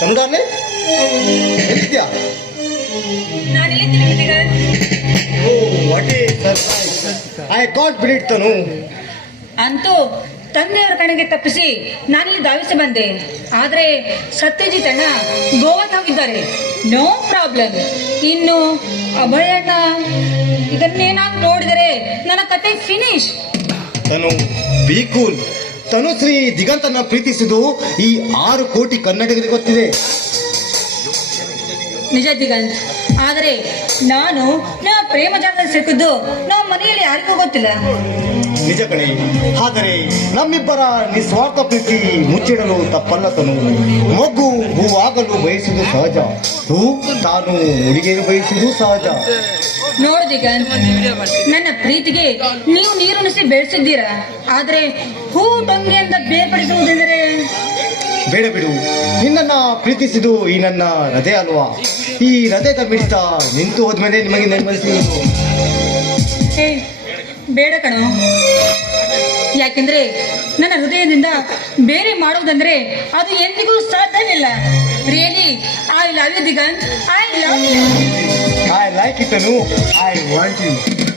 ತಂಗಾನೆ ಎಲ್ಲಿದ್ಯಾ ಓ what is I can't believe it Tanu ಅಂತೂ ತಂದೆಯವರ ಕಣೆಗೆ ತಪ್ಪಿಸಿ ನಾನಿಲ್ಲಿ ಧಾವಿಸಿ ಬಂದೆ. ಆದರೆ ಸತ್ಯಜಿತ್ ಅಣ್ಣ ಹೋಗಿದ್ದಾರೆ. No problem. ಇನ್ನು ಅಭಯಣ್ಣ ಇದನ್ನೇನಾಗಿ ನೋಡಿದರೆ ನನ್ನ ಕತೆ finish Tanu be cool Tanushree ದಿಗಂತನ ಪ್ರೀತಿಸಿದು ಈ ಆರು ಕೋಟಿ ಕನ್ನಡಿಗರಿಗೆ ಗೊತ್ತಿದೆ. ನಿಜ ದಿಗಂತ್. ಆದರೆ ನಾನು ನಾ ಪ್ರೇಮ ಜಾಗದಲ್ಲಿ ಸಿಕ್ಕಿದ್ದು ನಮ್ಮ ಮನೆಯಲ್ಲಿ ಯಾರಿಗೂ ಗೊತ್ತಿಲ್ಲ. ನಿಜ ಕಣೆ. ಆದರೆ ನಮ್ಮಿಬ್ಬರ ನಿಸ್ವಾರ್ಥ ಪ್ರೀತಿ ಮುಚ್ಚಿಡಲು ತಪ್ಪಲ್ಲತನು. ಮಗು ಹೂವಾಗಲು ಬಯಸುವುದು ಸಹಜ. ಹೂ ತಾನು ಹುಡುಗಿಯನ್ನು ಬಯಸುವುದು ಸಹಜ. ನೋಡಿದೀಗ ನನ್ನ ಪ್ರೀತಿಗೆ ನೀವು ನೀರುಣಿಸಿ ಬೆಳೆಸಿದ್ದೀರಾ? ಆದ್ರೆ ಹೂ ಅಂತ ಬೇರ್ಪಡಿಸುವುದೆಂದರೆ? ಬೇಡ ಬಿಡು. ನಿನ್ನನ್ನ ಪ್ರೀತಿಸಿದು ಈ ನನ್ನ ಹೃದಯ ಅಲ್ವಾ? ಈ ಹೃದಯದ ಬಿಡಿಸ್ತಾ ನಿಂತು ಹೋದ್ಮೇಲೆ ನಿಮಗೆ ನೆನಪಿಸಿ ಏ ಬೇಡ ಕಣ. ಯಾಕೆಂದ್ರೆ ನನ್ನ ಹೃದಯದಿಂದ ಬೇರೆ ಮಾಡುವುದಂದ್ರೆ ಅದು ಎಂದಿಗೂ ಸಾಧ್ಯವಿಲ್ಲ. Really I love you Diganth. I love you I like it I want you